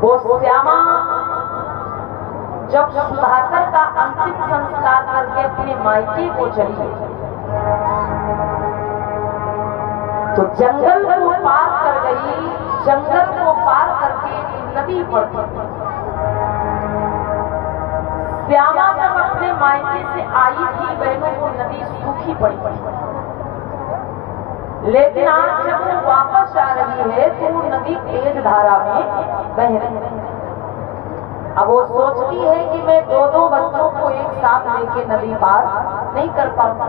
वो श्यामा जब सुधाकर का अंतिम संस्कार करके अपने मायके को चली तो जंगल को पार कर गई। जंगल को पार करके नदी पर श्यामा जब अपने मायके से आई थी, बहनों को नदी सूखी पड़ी। लेकिन आज जब वो वापस आ रही है तो वो नदी तेज धारा में बह रही है। अब वो सोचती है कि मैं दो बच्चों को एक साथ लेके नदी पार नहीं कर पाऊंगा।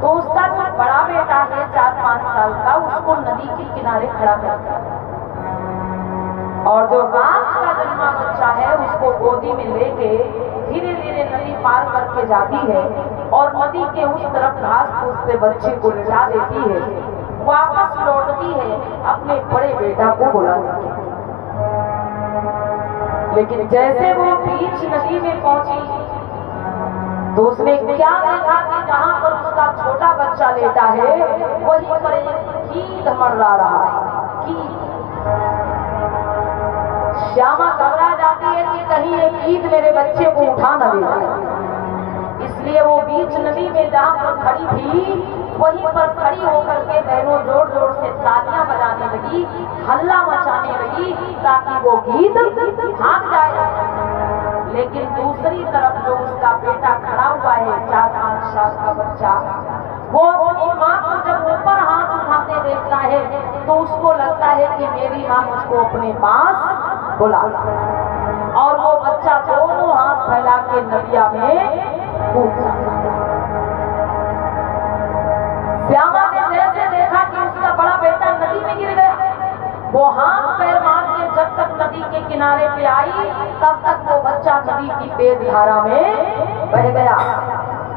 तो उसका जो बड़ा बेटा है 4-5 साल का, उसको नदी के किनारे खड़ा करता है और जो रात का जन्मा बच्चा है उसको गोदी में लेके धीरे धीरे नदी पार करके जाती है और नदी के उस तरफ घास फूस से बच्चे को लिटा देती है। वापस लौटती है अपने बड़े बेटा को बुलाने के। लेकिन जैसे वो बीच नदी में पहुंची तो उसने क्या देखा कि जहां पर उसका छोटा बच्चा लेटा है वहीं पर एक कीट मर्रा रहा है। कीट। श्यामा घबरा जाती है कि कहीं एक कीट मेरे बच्चे को उठा न ले जाए। इसलिए वो बीच नदी में जहां पर खड़ी थी वहीं पर खड़ी होकर के बहनों जोर जोर से तालियां बजाने लगी, हल्ला मचाने लगी ताकि वो गीत भाग जाए। लेकिन दूसरी तरफ जो उसका बेटा खड़ा हुआ है 4-5 साल का बच्चा, वो अपनी माँ को जब ऊपर हाथ उठाते देखता है तो उसको लगता है कि मेरी माँ उसको अपने पास बुला। और वो बच्चा दोनों हाथ फैला के नदिया में कूद जाता है। श्यामा ने जैसे देखा कि उसका बड़ा बेटा नदी में गिर गया, वो हाथ पैर मार के जब तक नदी के किनारे पे आई तब तक वो बच्चा नदी की तेज धारा में बह गया।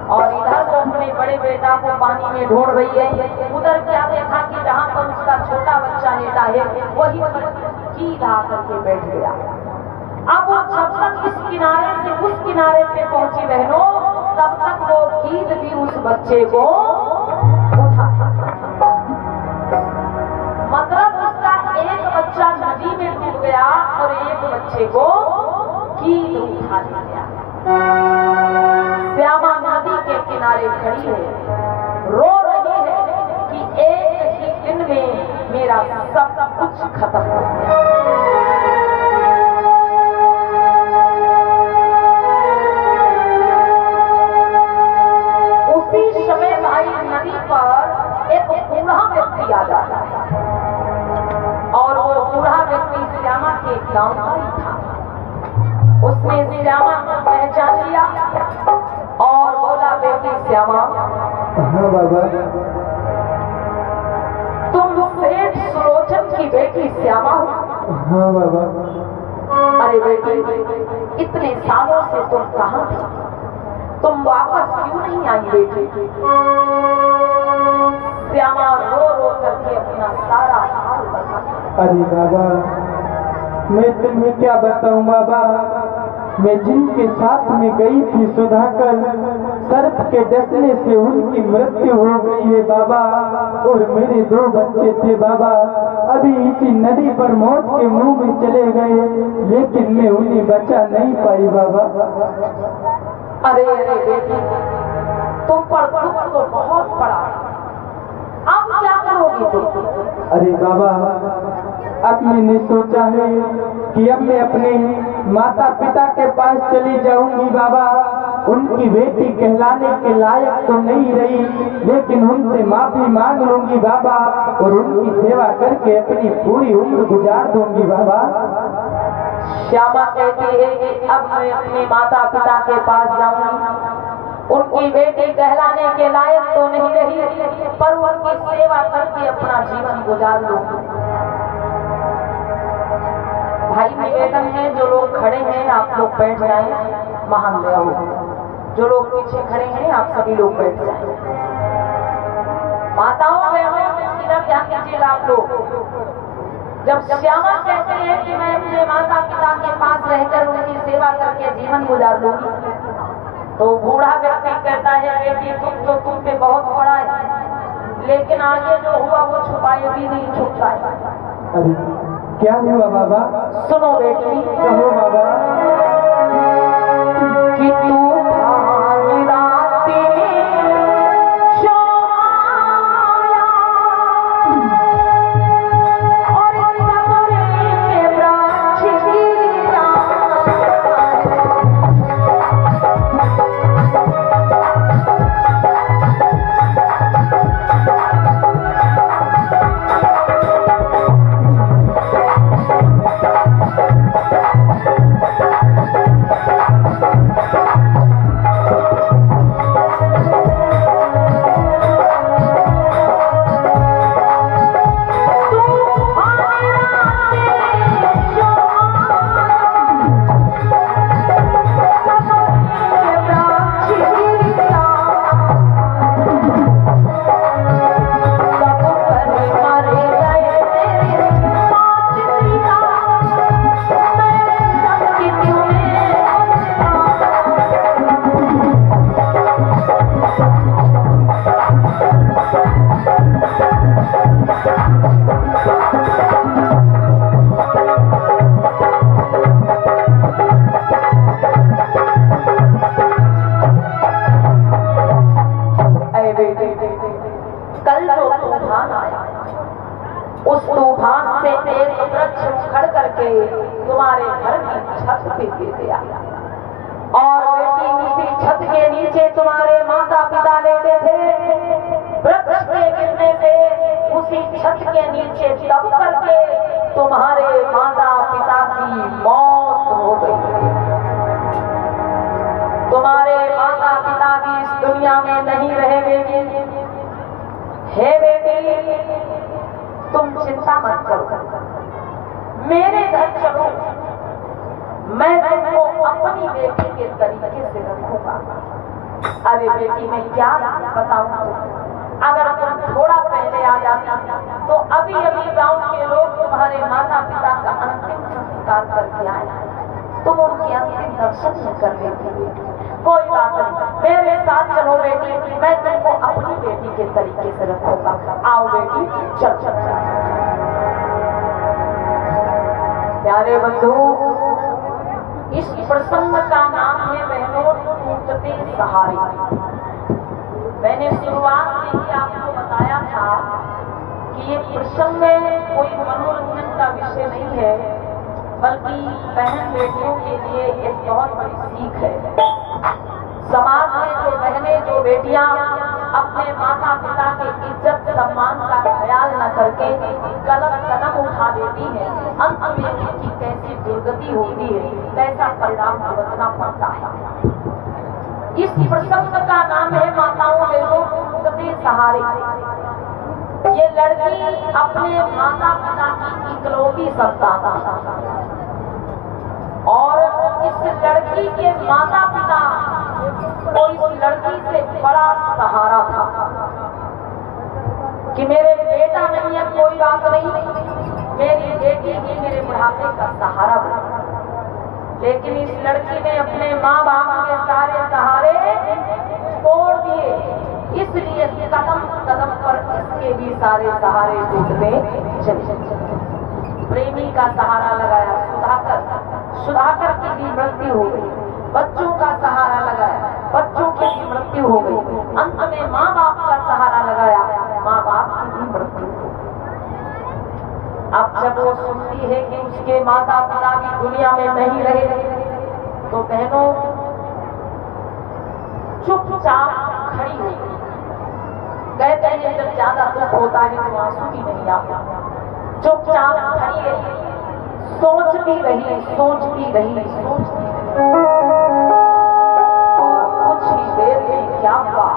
और इधर वो अपने बड़े बेटा को पानी में ढूंढ रही है। उधर क्या देखा कि जहाँ पर उसका छोटा बच्चा लेटा है वही पर कीट आकर के बैठ गया। अब वो जब तक इस किनारे से उस किनारे पे पहुंची बहनों, तब तक वो कीट भी उस बच्चे को उठा। मतलब उसका एक बच्चा नदी में डूब गया और एक बच्चे को कीट उठा लिया। श्यामा नदी के किनारे खड़ी है, रो रही है कि एक ही दिन में मेरा सब कुछ खत्म हो गया। उसी समय भाई नदी पर एक बूढ़ा व्यक्ति आ जाता है और वो बूढ़ा व्यक्ति श्यामा के गांव का ही था। उसने श्यामा को पहचान लिया और बोला, बेटी श्यामा। हाँ बाबा। तुम सेठ सुलोचन की बेटी श्यामा हो? हाँ बाबा। अरे बेटी, इतने सालों से तुम कहाँ थी? तुम वापस क्यों नहीं आई बेटी? श्यामा रो रो करके अपना सारा हाल बताती। अरे बाबा, मैं तुम्हें क्या बताऊं बाबा। मैं जिनके साथ में गई थी सुधाकर, सर्प के डसने से उनकी मृत्यु हो गई है बाबा। और मेरे 2 बच्चे थे बाबा, अभी इसी नदी पर मौत के मुंह में चले गए, लेकिन मैं उन्हें बचा नहीं पाई बाबा। अरे अरे बेटी, तुम पर दुख तो बहुत पड़ा, अब क्या करोगी तुम? अरे बाबा, अब मैंने सोचा है कि अब मैं अपने माता पिता के पास चली जाऊंगी बाबा। उनकी बेटी कहलाने के लायक तो नहीं रही, लेकिन उनसे माफी मांग लूंगी बाबा और उनकी सेवा करके अपनी पूरी उम्र गुजार दूंगी बाबा। श्यामा कहती है कि अब मैं अपने माता पिता के पास जाऊंगी, उनकी बेटी कहलाने के लायक तो नहीं रही, पर उनकी सेवा करके अपना जीवन गुजार लूंगी। भाई निवेदन है, जो लोग खड़े हैं आप लोग बैठ जाएं, महान दया हो। जो लोग पीछे खड़े हैं आप सभी लोग बैठ जाएं। माताओं बहनों इधर ध्यान दीजिएगा आप लोग। जब श्यामा कहते हैं कि मैं अपने माता पिता के पास रहकर उनकी सेवा करके जीवन गुजार लूंगी, तो बूढ़ा व्यक्ति कहता है बेटी दुख तो तुम पे बहुत बड़ा है, लेकिन आगे जो हुआ वो छुपाए भी नहीं छुपता है। क्या हुआ बाबा? सुनो बेटी, कहो बाबा। कि तूफान रातें शोआया और कमरे के वृक्ष गिरा। कल जो तूफान आया, उस तूफान से एक वृक्ष उखड़ करके तुम्हारे घर की छत पे गिर गया और बेटी उसी छत के नीचे तुम्हारे माता पिता लेटे थे। वृक्ष के गिरने से उसी छत के नीचे दब करके तुम्हारे माता पिता की मौत हो गई। तुम्हारे माता पिता भी इस दुनिया में नहीं रहे बेटी। हे बेटी, तुम चिंता मत करो, मेरे घर चलो, मैं तुमको अपनी बेटी के तरीके से रखूंगा। अरे बेटी, मैं क्या बताऊं, अगर तुम थोड़ा पहले आ जाती तो अभी अभी गांव के लोग तुम्हारे माता पिता का अंतिम संस्कार करके आए, तुम उनके अंतिम दर्शन नहीं कर लेती। कोई बात नहीं, मेरे साथ चलो बेटी, मैं तुमको अपनी बेटी के तरीके से रखूंगा। आओ बेटी, चल चल चल। प्यारे बंधु, इस प्रसंग का नाम है बहनों टूटते सहारे। मैंने शुरुआत में ही आपको बताया था कि ये प्रसंग कोई मनोरंजन का विषय नहीं है, बल्कि बहन बेटियों के लिए एक बहुत बड़ी सीख है। समाज में जो बहनें, जो बेटियां अपने माता पिता के इज्जत सम्मान का ख्याल न करके गलत कदम उठा देती हैं, अंत में उनकी कैसी दुर्गति होती है, कैसा परिणाम भुगतना पड़ता है। इस प्रसंग का नाम है माताओं बहनों टूटते सहारे। ये लड़की अपने माता पिता की इकलौती संतान और इस लड़की के माता पिता को इस लड़की से बड़ा सहारा था कि मेरे बेटा नहीं है, कोई बात नहीं, मेरी बेटी ही मेरे बुढ़ापे का सहारा बना। लेकिन इस लड़की ने अपने माँ बाप के सारे सहारे तोड़ दिए, इसलिए कदम कदम पर इसके भी सारे सहारे टूटते चले। प्रेमी का सहारा लगाया सुधाकर की भी मृत्यु हो गई, बच्चों का सहारा लगाया, बच्चों की भी मृत्यु हो गई, अंत में माँ बाप का सहारा लगाया, माँ बाप की भी मृत्यु हो गई। अब जब वो सुनती है कि उसके माता पिता भी दुनिया में नहीं रहे, तो बहनों चुपचाप खड़ी हो गई। कहते हैं जब ज्यादा दुख होता है तो आंसू भी नहीं आता, चुपचाप खड़ी रही, सोचती रही, सोचती रही, सोचती रही। और कुछ ही देर में क्या हुआ,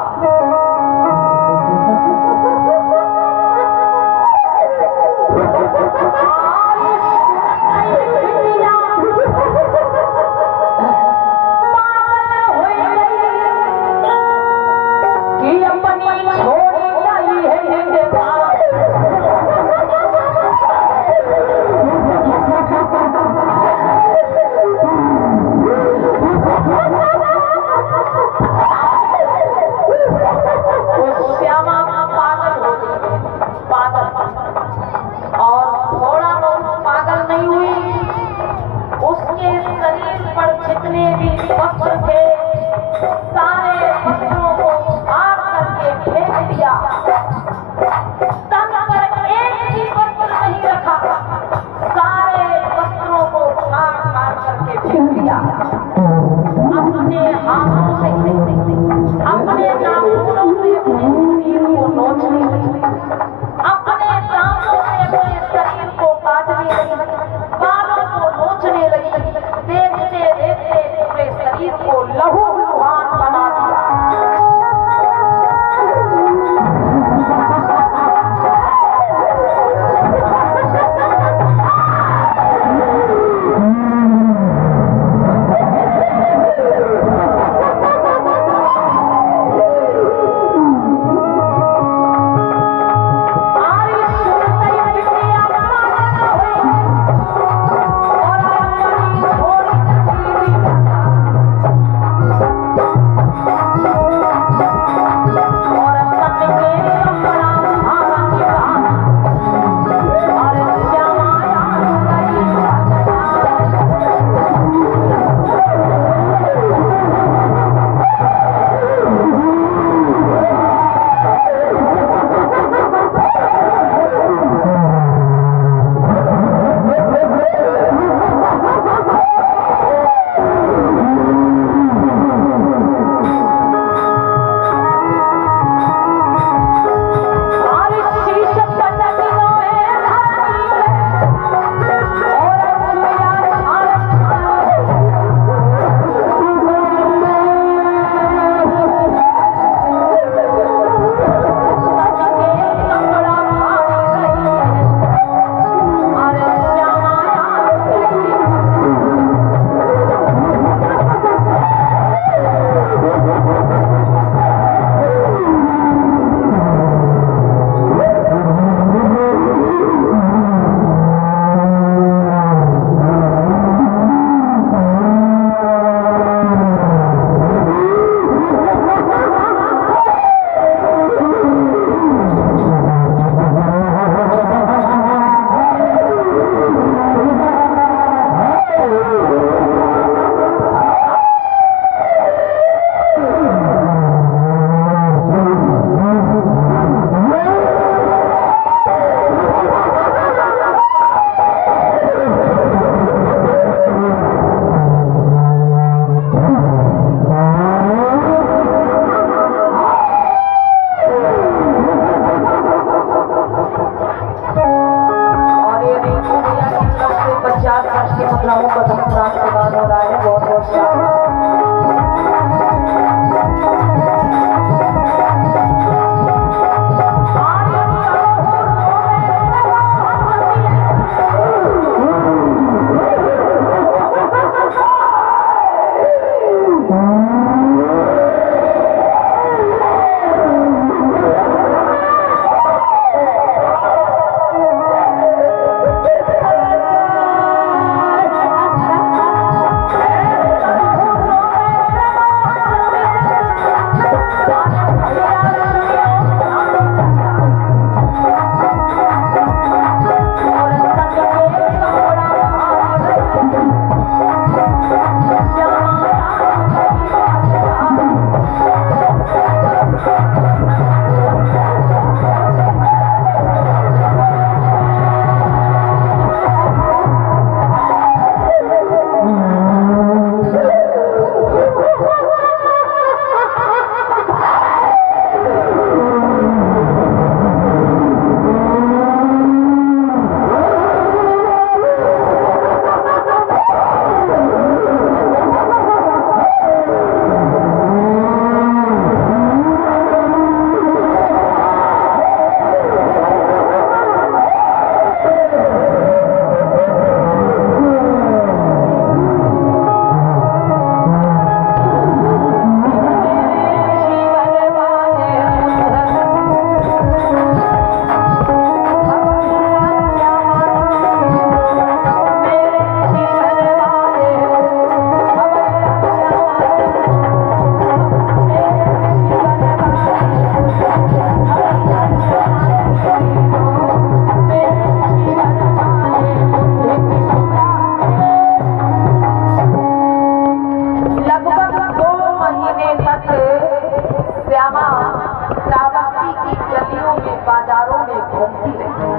हूँ प्रथम प्राण प्रदान हो रहा है, बहुत बहुत स्वागत। श्यामा श्रावस्ती की गलियों में बाजारों में घूमती रही।